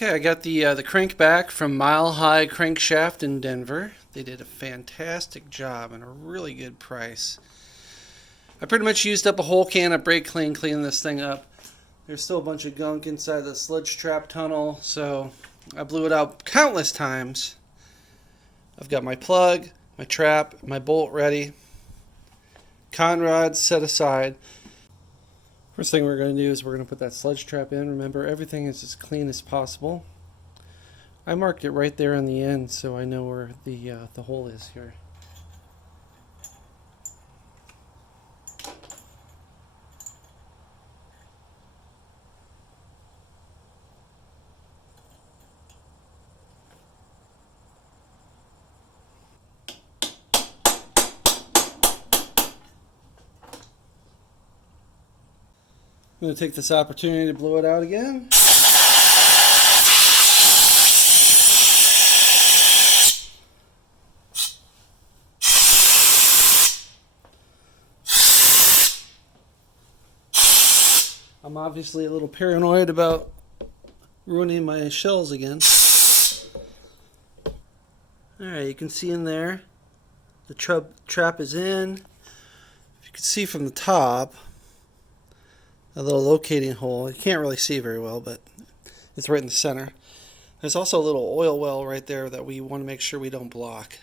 Okay, I got the crank back from Mile High Crankshaft in Denver. They did a fantastic job and a really good price. I pretty much used up a whole can of brake clean cleaning this thing up. There's still a bunch of gunk inside the sludge trap tunnel, so I blew it out countless times. I've got my plug, my trap, my bolt ready. Con rods set aside. First thing we're going to do is we're going to put that sludge trap in. Remember, everything is as clean as possible. I marked it right there on the end so I know where the hole is here. I'm going to take this opportunity to blow it out again. I'm obviously a little paranoid about ruining my shells again. Alright, you can see in there, the trap is in. If you can see from the top, a little locating hole. You can't really see very well, but it's right in the center. There's also a little oil well right there that we want to make sure we don't block.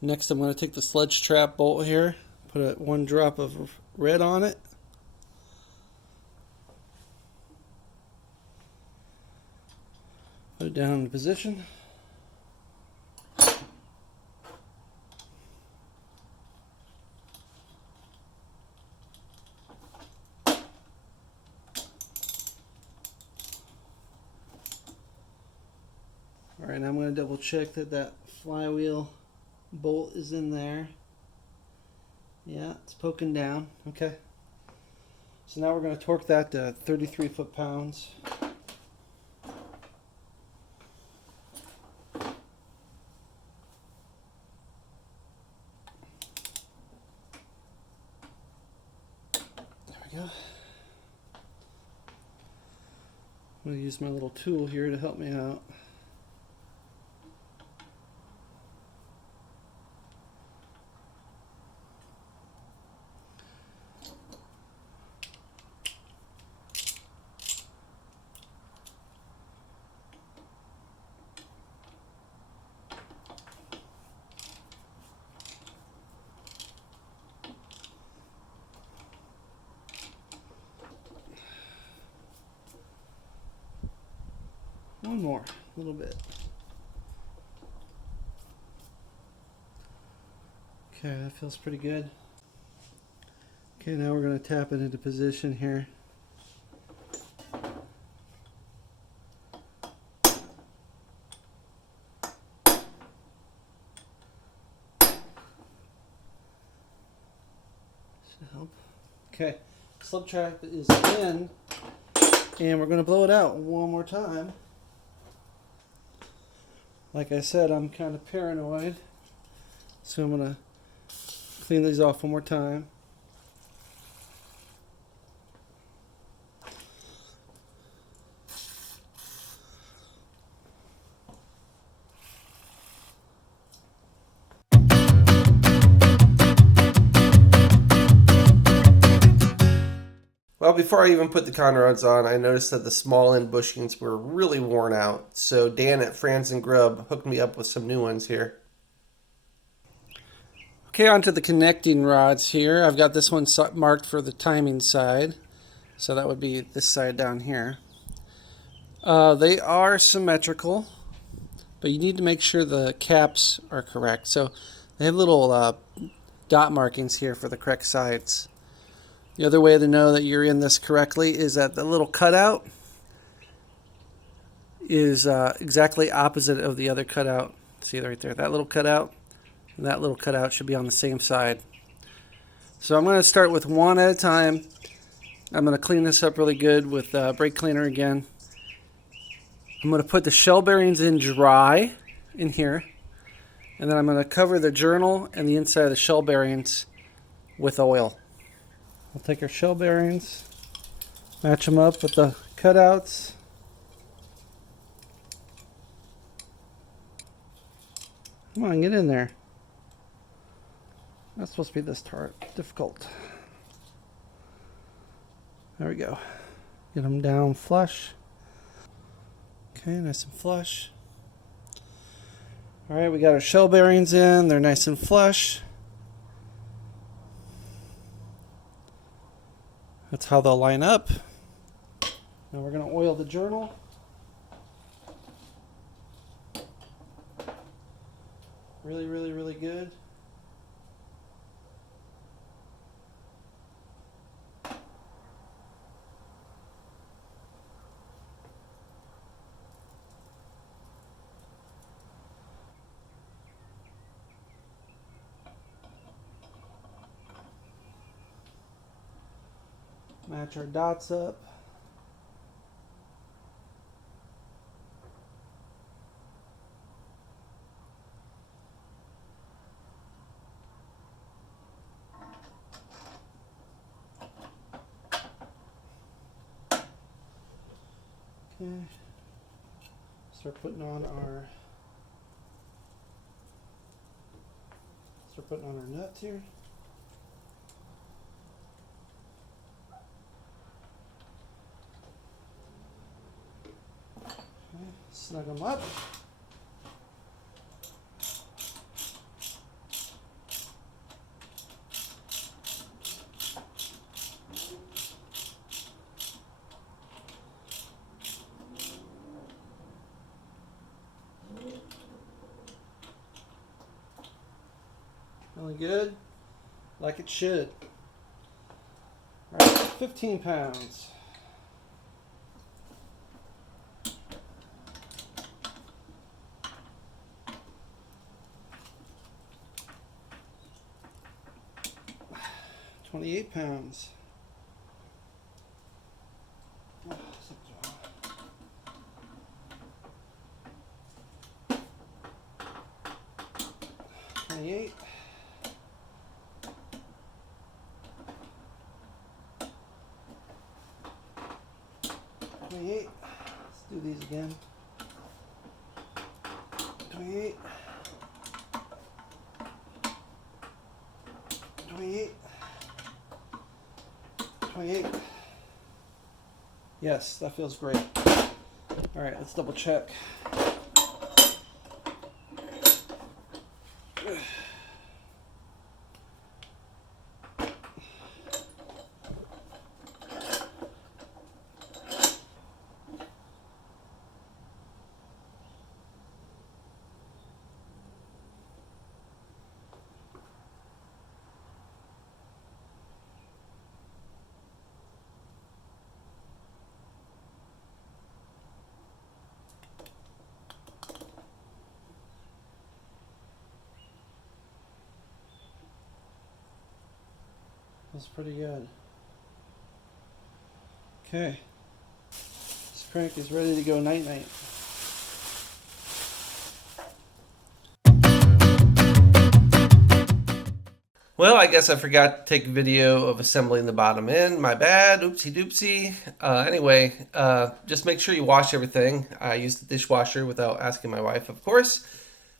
Next, I'm going to take the sludge trap bolt here, put one drop of red on it. Put it down in position. Alright, now I'm going to double check that that flywheel bolt is in there. Yeah, it's poking down. Okay. So now we're going to torque that to 33 foot-pounds. There we go. I'm going to use my little tool here to help me out. One more, a little bit. Okay, that feels pretty good. Okay, now we're going to tap it into position here. Should help. Okay, slub trap is in, and we're going to blow it out one more time. Like I said, I'm kind of paranoid, so I'm going to clean these off one more time. Well, before I even put the con rods on, I noticed that the small end bushings were really worn out. So Dan at Franz Grubb hooked me up with some new ones here. Okay, onto the connecting rods here. I've got this one marked for the timing side. So that would be this side down here. They are symmetrical, but you need to make sure the caps are correct. So they have little dot markings here for the correct sides. The other way to know that you're in this correctly is that the little cutout is exactly opposite of the other cutout. See right there, that little cutout and that little cutout should be on the same side. So I'm going to start with one at a time. I'm going to clean this up really good with brake cleaner again. I'm going to put the shell bearings in dry in here, and then I'm going to cover the journal and the inside of the shell bearings with oil. We'll take our shell bearings, match them up with the cutouts. Come on, get in there. Not supposed to be this difficult. There we go. Get them down flush. Okay, nice and flush. Alright, we got our shell bearings in. They're nice and flush. That's how they'll line up. Now we're going to oil the journal. Really, really, really good. Match our dots up. Okay. Start putting on our nuts here. Snug them up. Really good, like it should. All right, 15 pounds. $28 pounds. Oh, 28. 28. Let's do these again. 28. 28. 28. Yes, that feels great. All right, let's double check. That's pretty good. Okay. This crank is ready to go night-night. Well, I guess I forgot to take a video of assembling the bottom end. My bad. Oopsie doopsie. Anyway, just make sure you wash everything. I used the dishwasher without asking my wife, of course.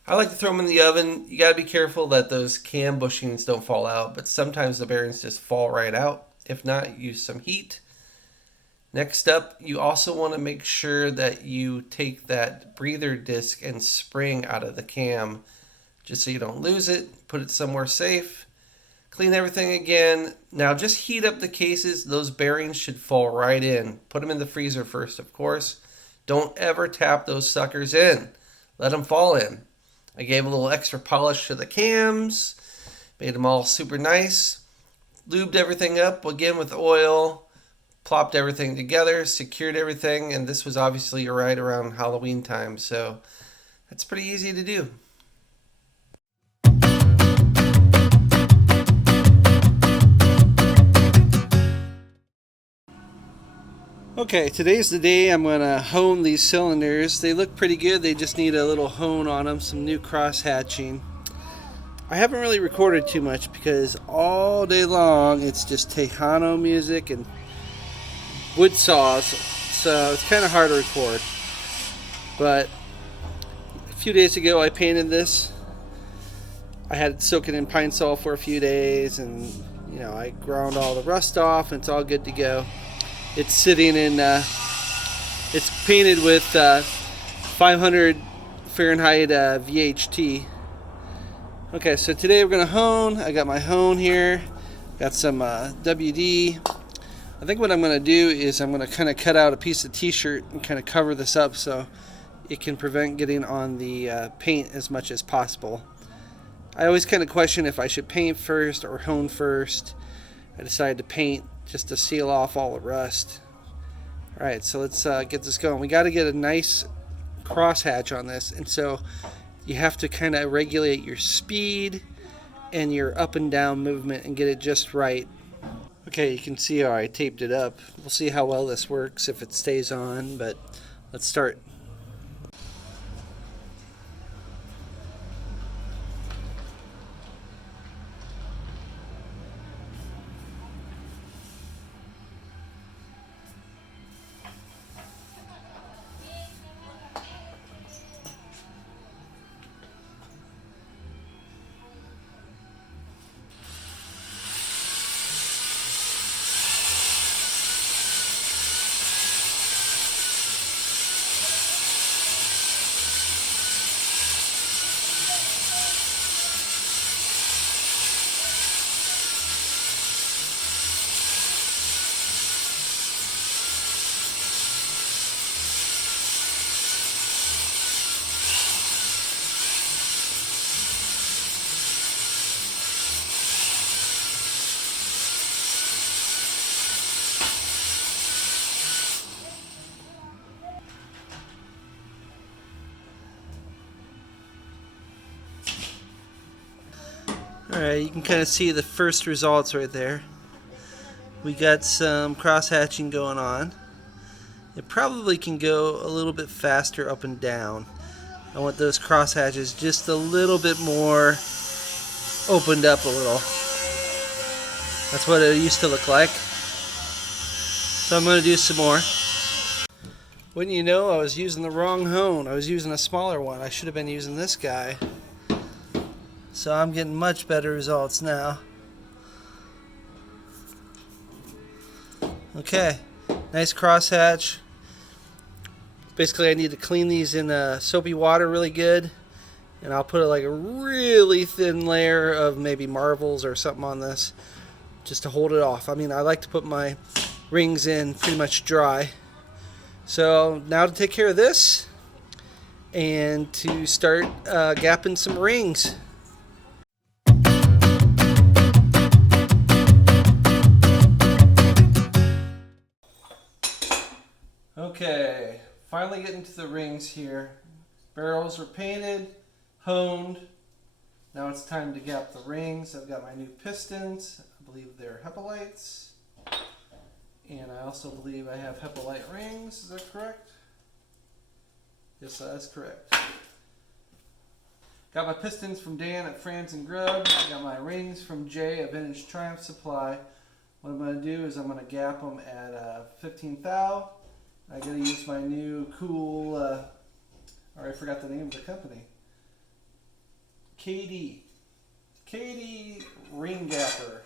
I like to throw them in the oven. You got to be careful that those cam bushings don't fall out, but sometimes the bearings just fall right out. If not, use some heat. Next up, you also want to make sure that you take that breather disc and spring out of the cam just so you don't lose it. Put it somewhere safe. Clean everything again. Now just heat up the cases. Those bearings should fall right in. Put them in the freezer first, of course. Don't ever tap those suckers in. Let them fall in. I gave a little extra polish to the cams. Made them all super nice. Lubed everything up again with oil. Plopped everything together. Secured everything. And this was obviously right around Halloween time. So that's pretty easy to do. Okay, today's the day I'm going to hone these cylinders. They look pretty good. They just need a little hone on them, some new cross hatching. I haven't really recorded too much because all day long it's just Tejano music and wood saws, so it's kind of hard to record. But a few days ago I painted this I had it soaking in pine sol for a few days, and you know, I ground all the rust off, and it's all good to go. It's sitting in, it's painted with 500 Fahrenheit VHT. Okay, so today we're gonna hone. I got my hone here, got some WD. I think what I'm gonna do is I'm gonna kind of cut out a piece of t-shirt and kind of cover this up so it can prevent getting on the paint as much as possible. I always kind of question if I should paint first or hone first. I decided to paint just to seal off all the rust. Alright, so let's get this going. We got to get a nice crosshatch on this, and so you have to kind of regulate your speed and your up and down movement and get it just right. Okay, you can see how I taped it up. We'll see how well this works, if it stays on, but let's start. Alright, you can kind of see the first results right there. We got some cross-hatching going on. It probably can go a little bit faster up and down. I want those cross-hatches just a little bit more opened up a little. That's what it used to look like. So I'm going to do some more. Wouldn't you know, I was using the wrong hone. I was using a smaller one. I should have been using this guy. So I'm getting much better results now. Okay, nice crosshatch. Basically I need to clean these in soapy water really good, and I'll put like a really thin layer of maybe marbles or something on this just to hold it off. I mean, I like to put my rings in pretty much dry. So now to take care of this and to start gapping some rings. Okay, finally getting to the rings here. Barrels are painted, honed. Now it's time to gap the rings. I've got my new pistons. I believe they're Hepalites. And I also believe I have Hepalite rings. Is that correct? Yes, that's correct. Got my pistons from Dan at Franz Grubb. Got my rings from Jay at Vintage Triumph Supply. What I'm going to do is I'm going to gap them at 15 thou. I gotta use my new cool, I already forgot the name of the company. KD ring gapper.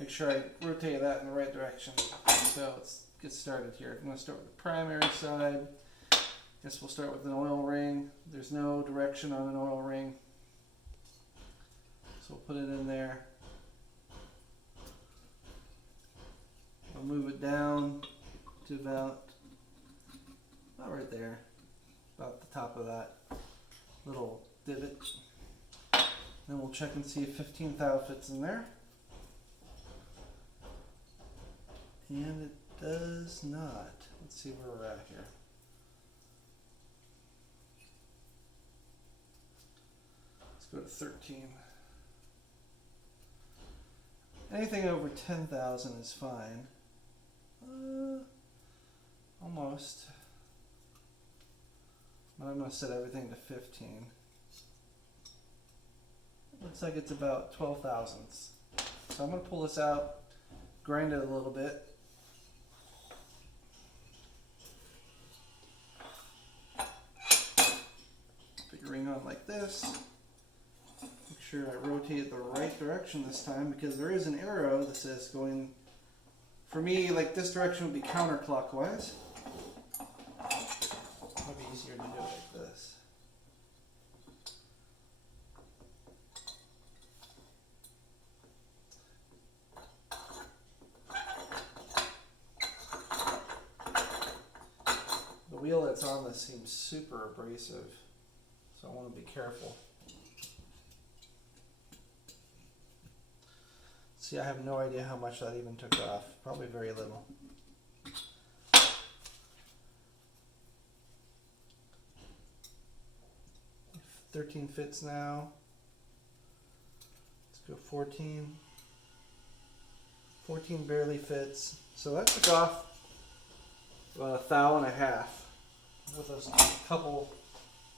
Make sure I rotate that in the right direction. So let's get started here. I'm gonna start with the primary side. Guess we'll start with an oil ring. There's no direction on an oil ring. So we'll put it in there. I'll move it down to about right there, about the top of that little divot. Then we'll check and see if 15 thou fits in there. And it does not. Let's see where we're at here. Let's go to 13. Anything over 10,000 is fine. Almost. But I'm going to set everything to 15. Looks like it's about 12 thousandths. So I'm going to pull this out, grind it a little bit. Put your ring on like this. sure I rotate the right direction this time, because there is an arrow that says going, for me, like this direction would be counterclockwise. Might be easier to do it like this. The wheel that's on this seems super abrasive, so I want to be careful. See, I have no idea how much that even took off. Probably very little. If 13 fits now. Let's go 14. 14 barely fits. So that took off about 1 thou and a half with those couple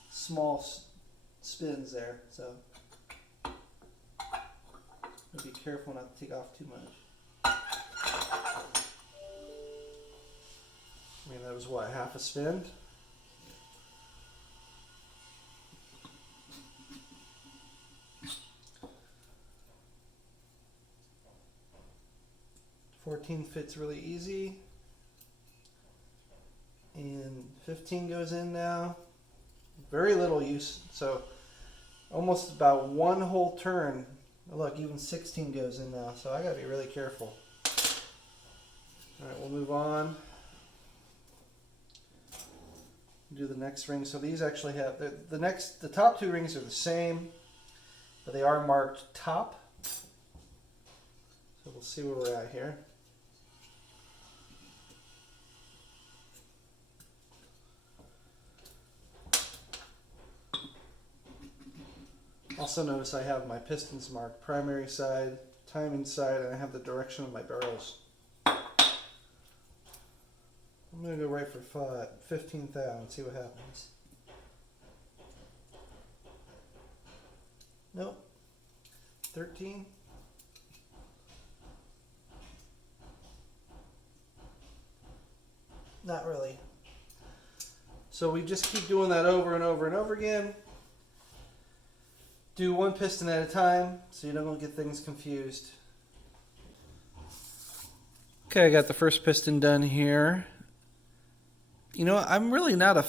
small spins there. So be careful not to take off too much. I mean, that was what, half a spin? $14 fits really easy. And 15 goes in now. Very little use, so almost about 1 whole turn. Look, even 16 goes in now, so I gotta be really careful. Alright, we'll move on. Do the next ring. So these actually have, the top 2 rings are the same, but they are marked top. So we'll see where we're at here. Also notice I have my pistons marked primary side, timing side, and I have the direction of my barrels. I'm going to go right for 15 thou and see what happens. Nope. 13. Not really. So we just keep doing that over and over and over again. Do 1 piston at a time so you don't get things confused. Okay, I got the first piston done here. You know, I'm really not a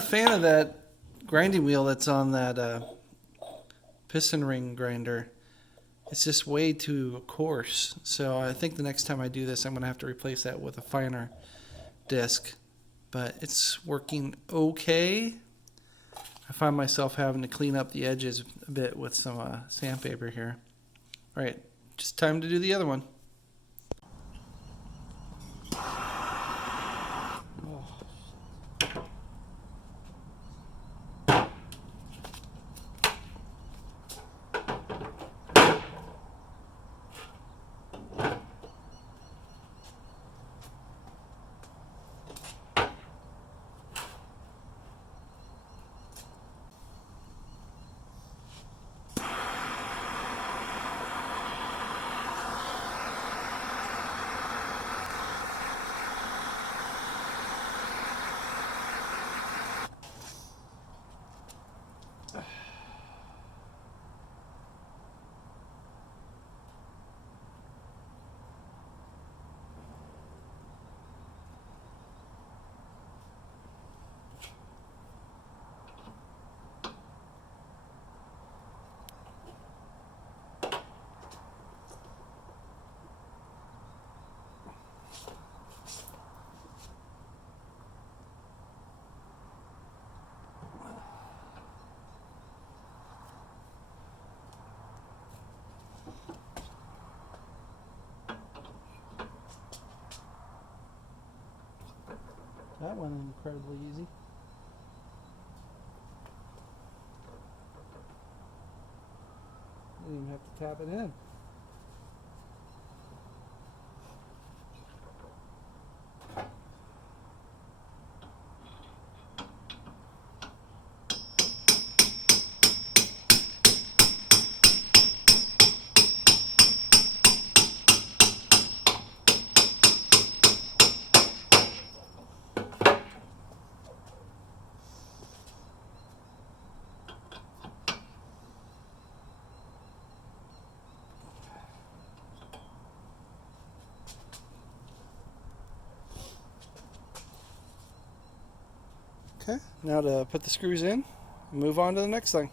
fan of that grinding wheel that's on that piston ring grinder. It's just way too coarse. So I think the next time I do this, I'm going to have to replace that with a finer disc. But it's working okay. I find myself having to clean up the edges a bit with some sandpaper here. All right, just time to do the other one. That went incredibly easy. Didn't even have to tap it in. Okay, now to put the screws in and move on to the next thing.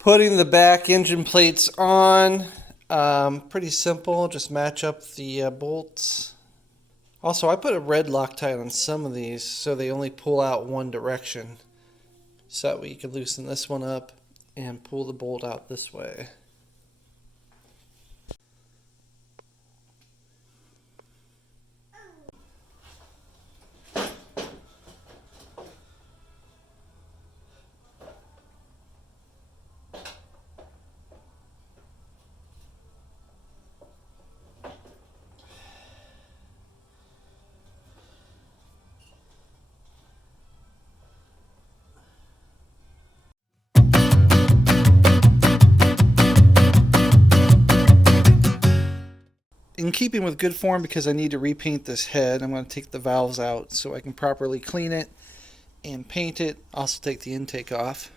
Putting the back engine plates on, pretty simple, just match up the bolts. Also, I put a red Loctite on some of these so they only pull out one direction. So that way you can loosen this one up and pull the bolt out this way. In keeping with good form, because I need to repaint this head, I'm going to take the valves out so I can properly clean it and paint it. Also take the intake off.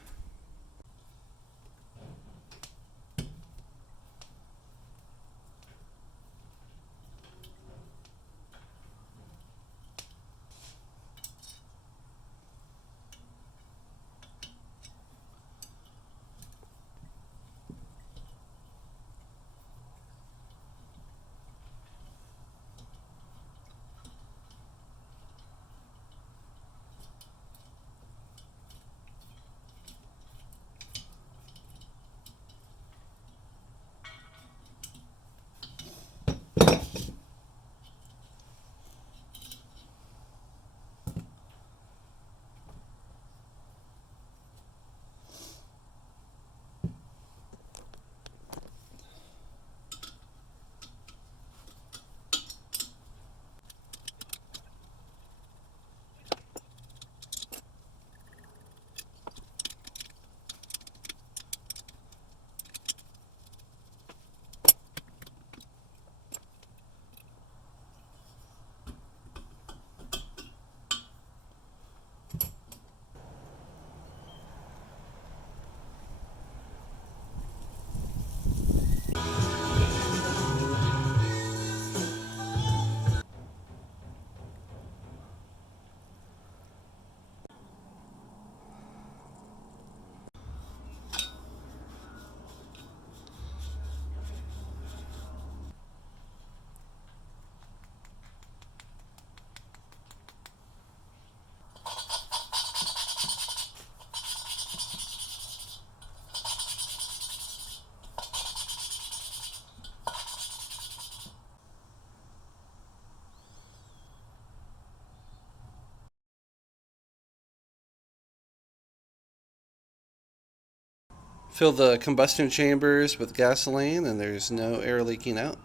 Fill the combustion chambers with gasoline and there's no air leaking out.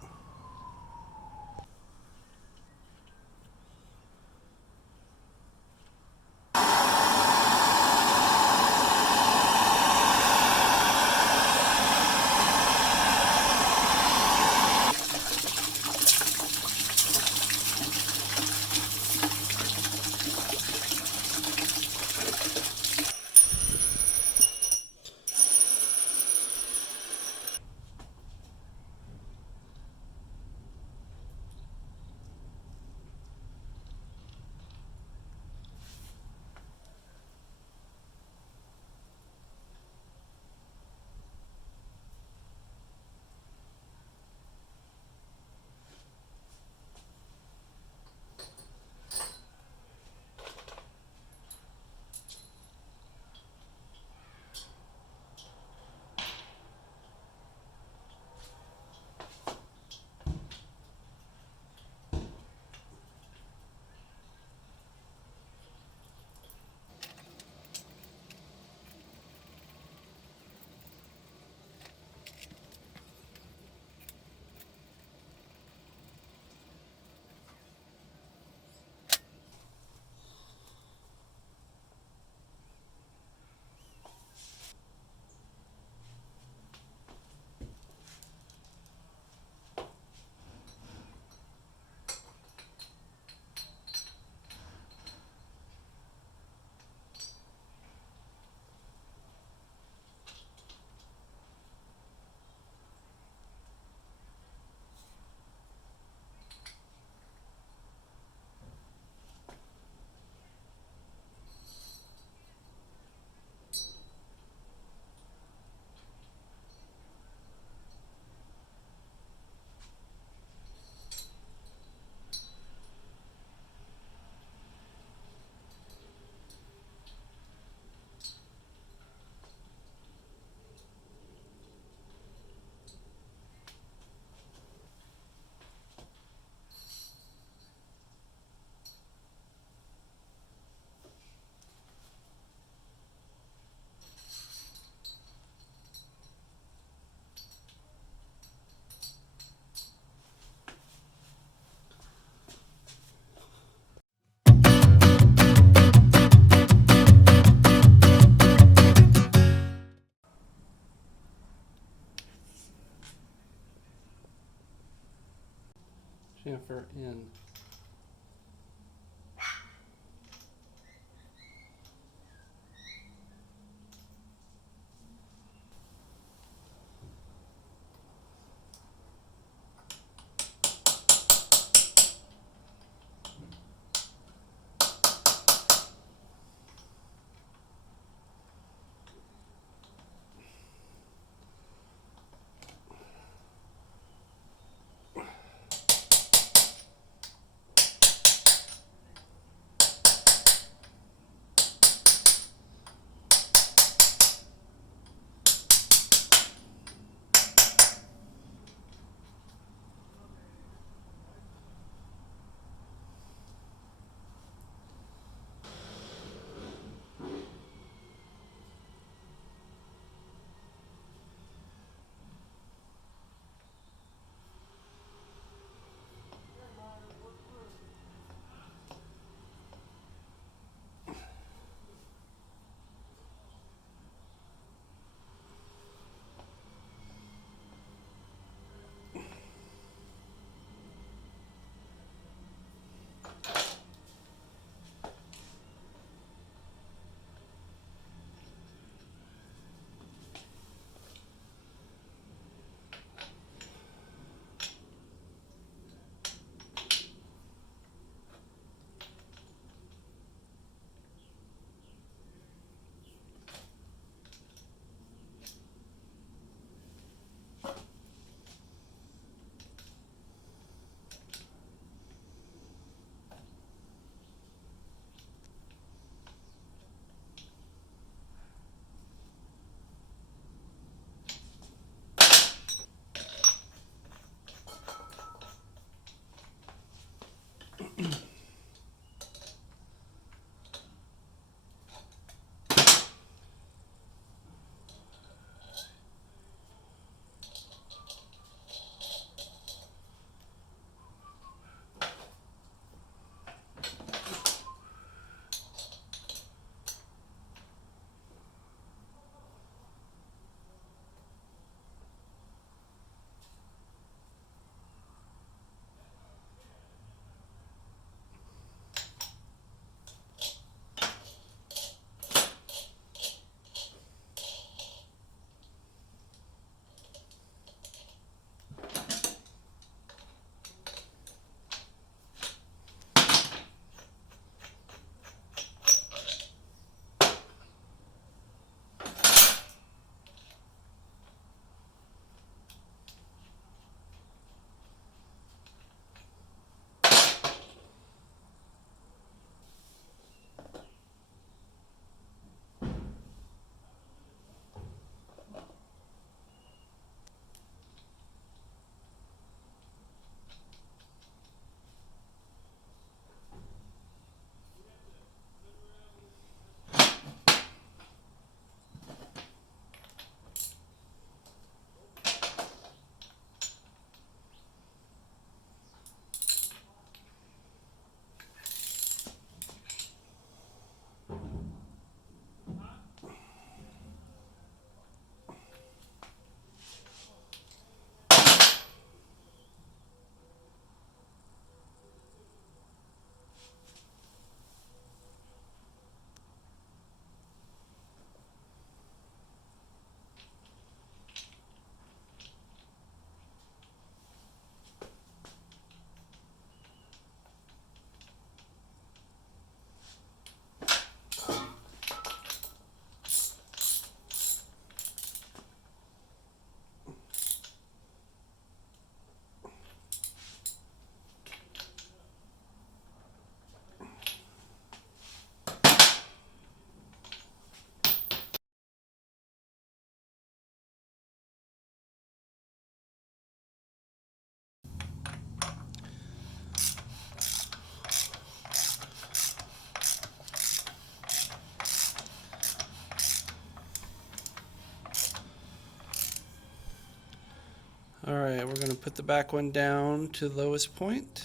Alright, we're going to put the back one down to the lowest point.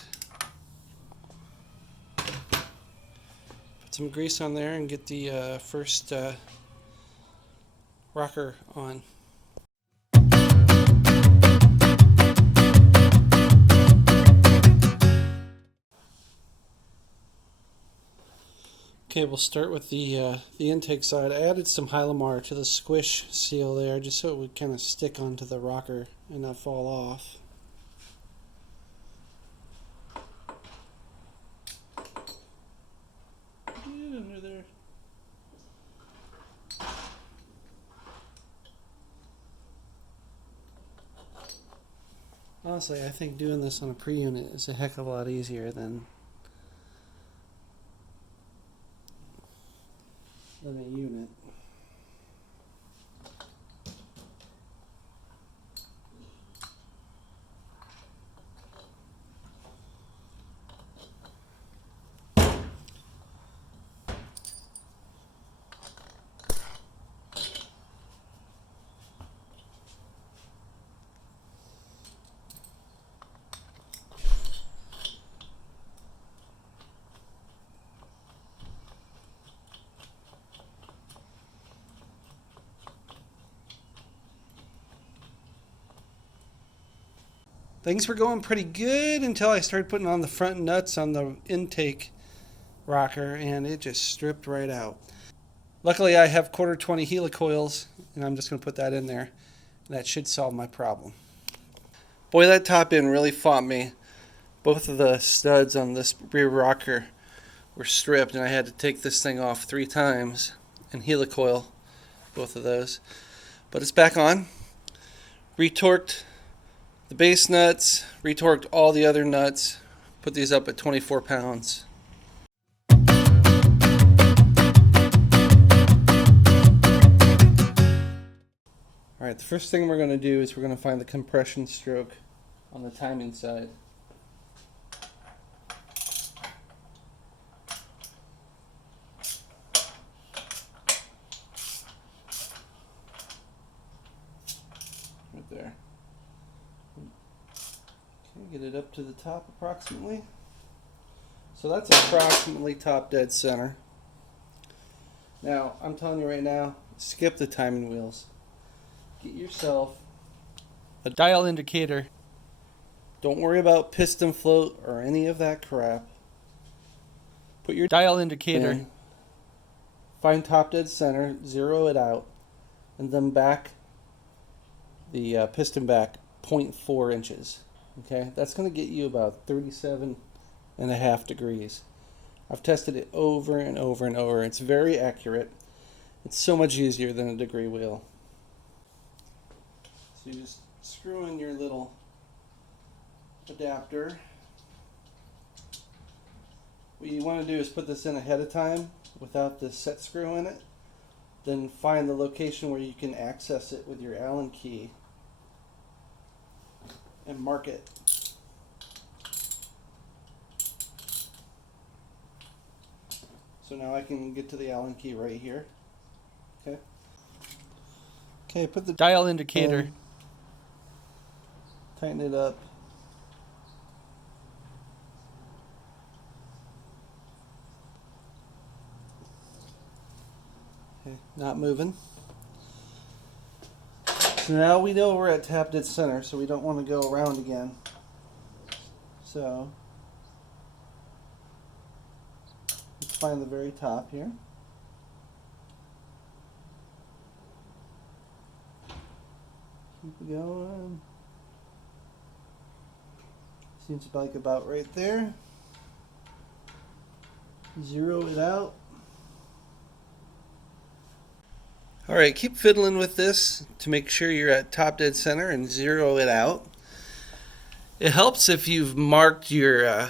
Put some grease on there and get the first rocker on. Okay, we'll start with the intake side. I added some Hylamar to the squish seal there just so it would kind of stick onto the rocker and not fall off. Get under there. Honestly, I think doing this on a pre-unit is a heck of a lot easier than a unit. Things were going pretty good until I started putting on the front nuts on the intake rocker, and it just stripped right out. Luckily, I have 1/4-20 helicoils, and I'm just going to put that in there. That should solve my problem. Boy, that top end really fought me. Both of the studs on this rear rocker were stripped, and I had to take this thing off 3 times and helicoil both of those. But it's back on. Retorqued the base nuts, retorqued all the other nuts, put these up at 24 pounds. Alright, the first thing we're going to do is we're going to find the compression stroke on the timing side. Right there. Okay, get it up to the top approximately. So that's approximately top dead center. Now, I'm telling you right now, skip the timing wheels. Get yourself a dial indicator. Don't worry about piston float or any of that crap. Put your dial indicator in, find top dead center, zero it out, and then back the piston back 0.4 inches. Okay, that's going to get you about 37.5 degrees. I've tested it over and over and over. It's very accurate. It's so much easier than a degree wheel. So you just screw in your little adapter. What you want to do is put this in ahead of time without the set screw in it. Then find the location where you can access it with your Allen key and mark it. So now I can get to the Allen key right here. Okay. Okay, put the dial indicator in. Tighten it up. Okay, not moving. So now we know we're at tap dead center, so we don't want to go around again. So let's find the very top here. Keep going. Seems like about right there. Zero it out. Alright, keep fiddling with this to make sure you're at top dead center and zero it out. It helps if you've marked your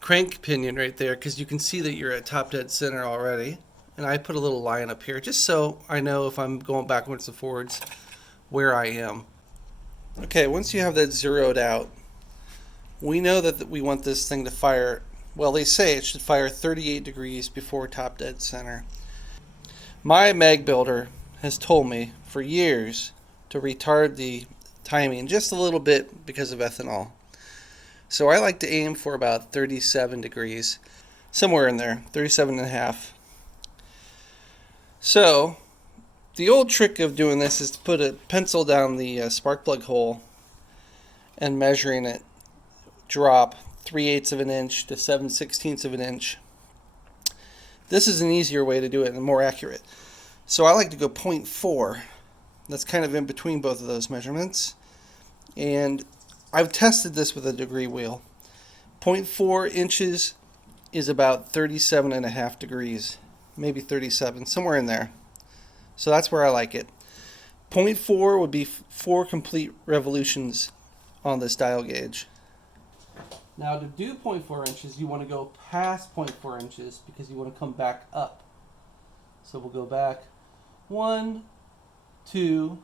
crank pinion right there, because you can see that you're at top dead center already. And I put a little line up here just so I know if I'm going backwards and forwards where I am. Okay, once you have that zeroed out, we know that we want this thing to fire, well, they say it should fire 38 degrees before top dead center. My mag builder has told me for years to retard the timing just a little bit because of ethanol. So I like to aim for about 37 degrees, somewhere in there, 37 and a half. So the old trick of doing this is to put a pencil down the spark plug hole and measuring it, drop 3/8 of an inch to 7/16 of an inch. This is an easier way to do it and more accurate. So I like to go 0.4. That's kind of in between both of those measurements. And I've tested this with a degree wheel. 0.4 inches is about 37 and a half degrees, maybe 37, somewhere in there. So that's where I like it. 0.4 would be 4 complete revolutions on this dial gauge. Now to do 0.4 inches, you want to go past 0.4 inches because you want to come back up. So we'll go back 1, 2,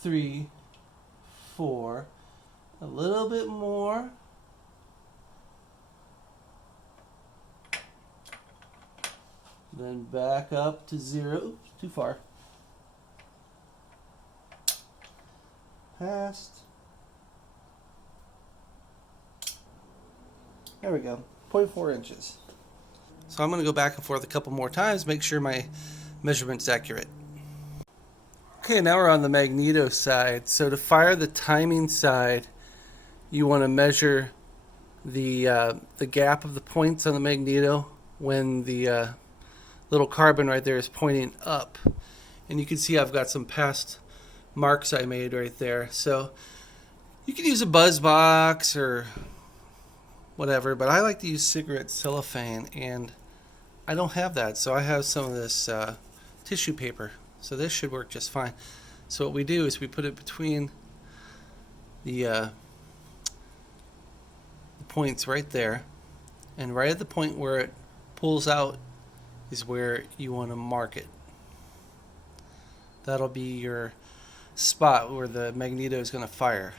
3, 4, a little bit more. Then back up to 0. Oops, too far. Past. There we go, 0.4 inches. So I'm going to go back and forth a couple more times, make sure my measurement's accurate. Okay, now we're on the magneto side. So to fire the timing side, you want to measure the gap of the points on the magneto when the little carbon right there is pointing up. And you can see I've got some past marks I made right there. So you can use a buzz box or whatever, but I like to use cigarette cellophane, and I don't have that, so I have some of this tissue paper. So this should work just fine. So what we do is we put it between the points right there, and right at the point where it pulls out is where you want to mark it. That'll be your spot where the magneto is going to fire.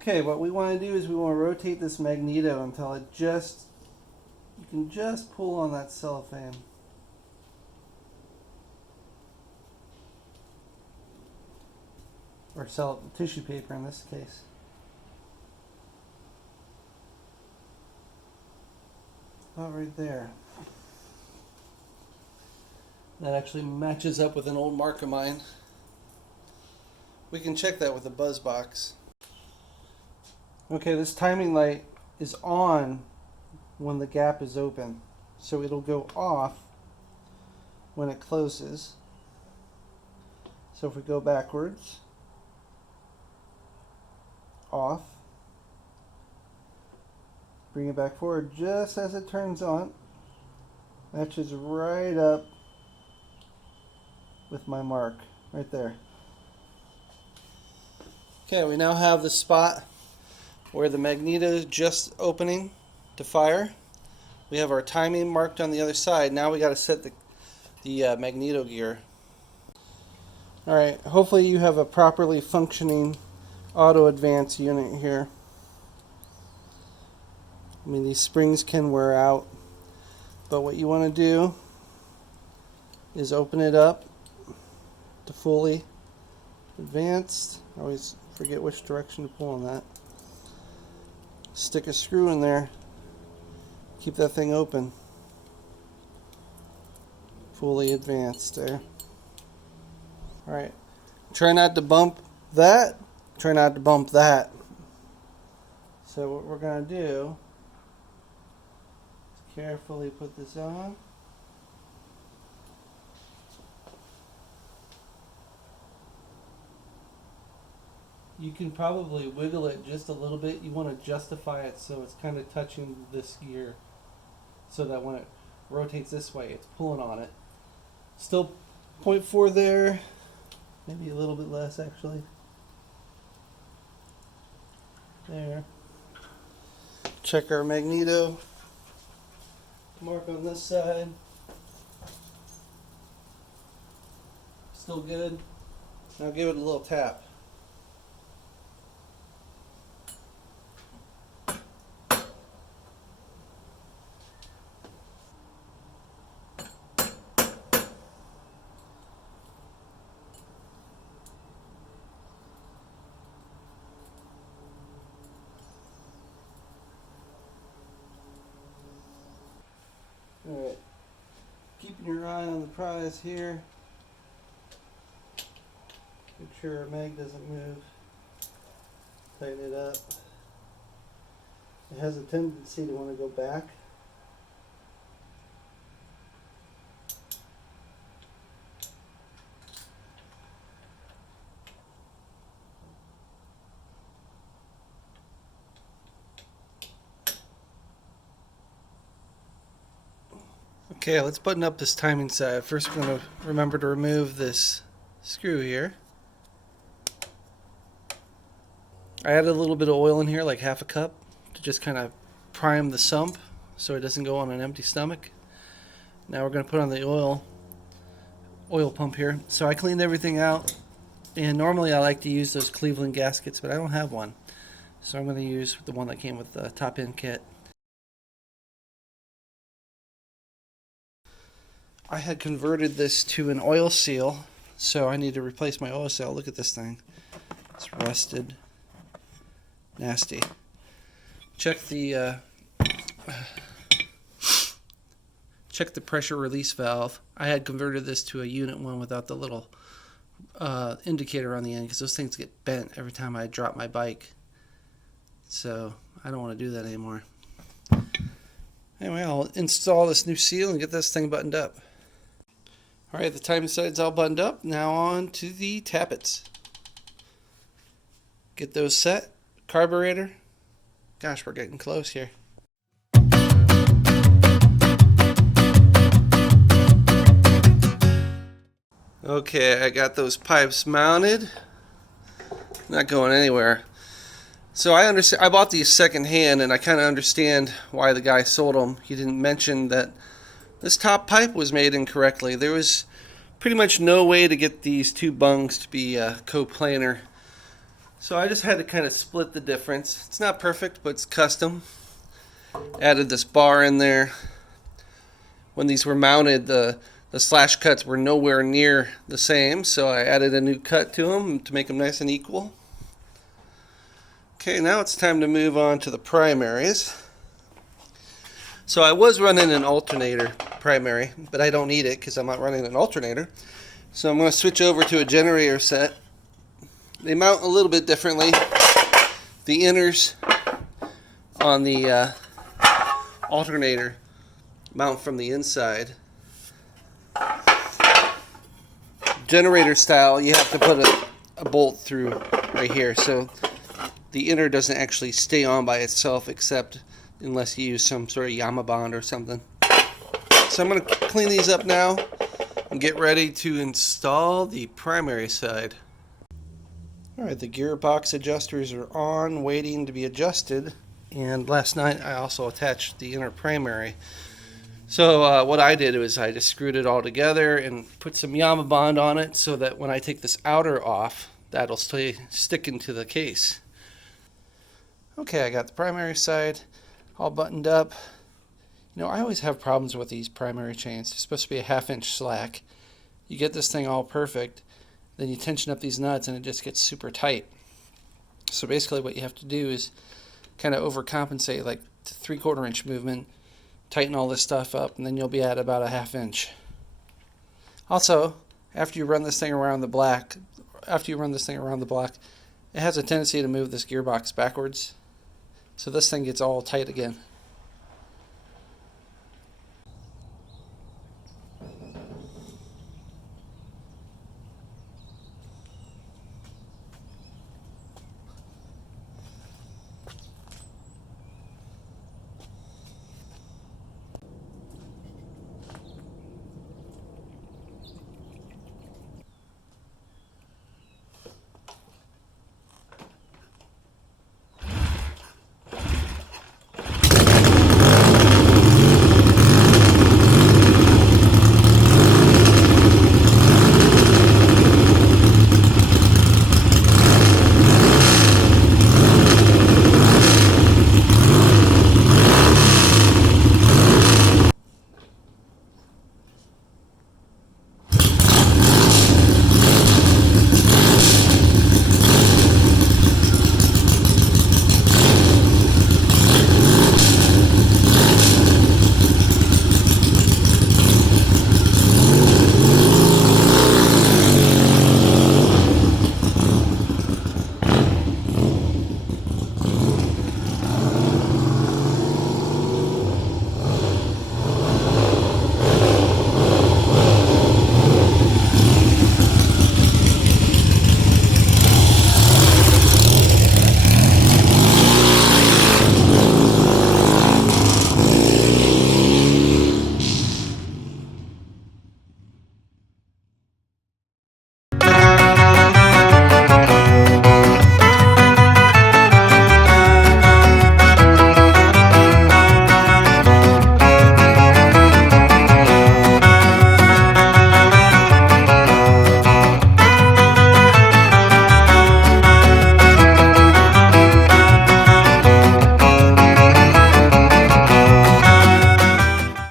Okay, what we want to do is we want to rotate this magneto until it just, you can just pull on that cellophane. Or tissue paper in this case. About right there. That actually matches up with an old mark of mine. We can check that with a buzz box. Okay, this timing light is on when the gap is open. So it'll go off when it closes. So if we go backwards, off, bring it back forward just as it turns on, matches right up with my mark right there. Okay, we now have the spot where the magneto is just opening to fire. We have our timing marked on the other side. Now we got to set the magneto gear. Alright, hopefully you have a properly functioning auto advance unit here. I mean, these springs can wear out, but what you want to do is open it up to fully advanced. I always forget which direction to pull on that. Stick a screw in there, keep that thing open. Fully advanced there. Alright, try not to bump that, try not to bump that. So what we're going to do is carefully put this on. You can probably wiggle it just a little bit. You want to justify it so it's kind of touching this gear, so that when it rotates this way, it's pulling on it. Still 0.4 there, maybe a little bit less actually. There. Check our magneto. Mark on this side. Still good. Now give it a little tap. keeping your eye on the prize here. Make sure our mag doesn't move. Tighten it up. It has a tendency to want to go back. Okay, let's button up this timing side. First, we're going to remember to remove this screw here. I added a little bit of oil in here, like half a cup, to just kind of prime the sump so it doesn't go on an empty stomach. Now we're going to put on the oil pump here. So I cleaned everything out, and normally I like to use those Cleveland gaskets, but I don't have one. So I'm going to use the one that came with the top end kit. I had converted this to an oil seal, so I need to replace my oil seal. Look at this thing. It's rusted. Nasty. Check the pressure release valve. I had converted this to a unit one without the little indicator on the end, because those things get bent every time I drop my bike. So I don't want to do that anymore. Anyway, I'll install this new seal and get this thing buttoned up. Alright, the timing side's all buttoned up. Now on to the tappets. Get those set. Carburetor. Gosh, we're getting close here. Okay, I got those pipes mounted. Not going anywhere. So I bought these second hand, and I kind of understand why the guy sold them. He didn't mention that this top pipe was made incorrectly. There was pretty much no way to get these two bungs to be coplanar. So I just had to kind of split the difference. It's not perfect, but it's custom. Added this bar in there. When these were mounted, the slash cuts were nowhere near the same, so I added a new cut to them to make them nice and equal. Okay, now it's time to move on to the primaries. So I was running an alternator primary, but I don't need it because I'm not running an alternator. So I'm going to switch over to a generator set. They mount a little bit differently. The inners on the alternator mount from the inside. Generator style, you have to put a bolt through right here, so the inner doesn't actually stay on by itself, except unless you use some sort of Yama bond or something. So I'm going to clean these up now and get ready to install the primary side. Alright, the gearbox adjusters are on, waiting to be adjusted. And last night I also attached the inner primary. So what I did was I just screwed it all together and put some Yama bond on it so that when I take this outer off, that'll stay sticking to the case. Okay, I got the primary side all buttoned up. You know, I always have problems with these primary chains. They're supposed to be a 1/2 inch slack. You get this thing all perfect, then you tension up these nuts and it just gets super tight. So basically what you have to do is kind of overcompensate, like 3/4 inch movement, tighten all this stuff up, and then you'll be at about a 1/2 inch. Also, after you run this thing around the block, it has a tendency to move this gearbox backwards. So this thing gets all tight again.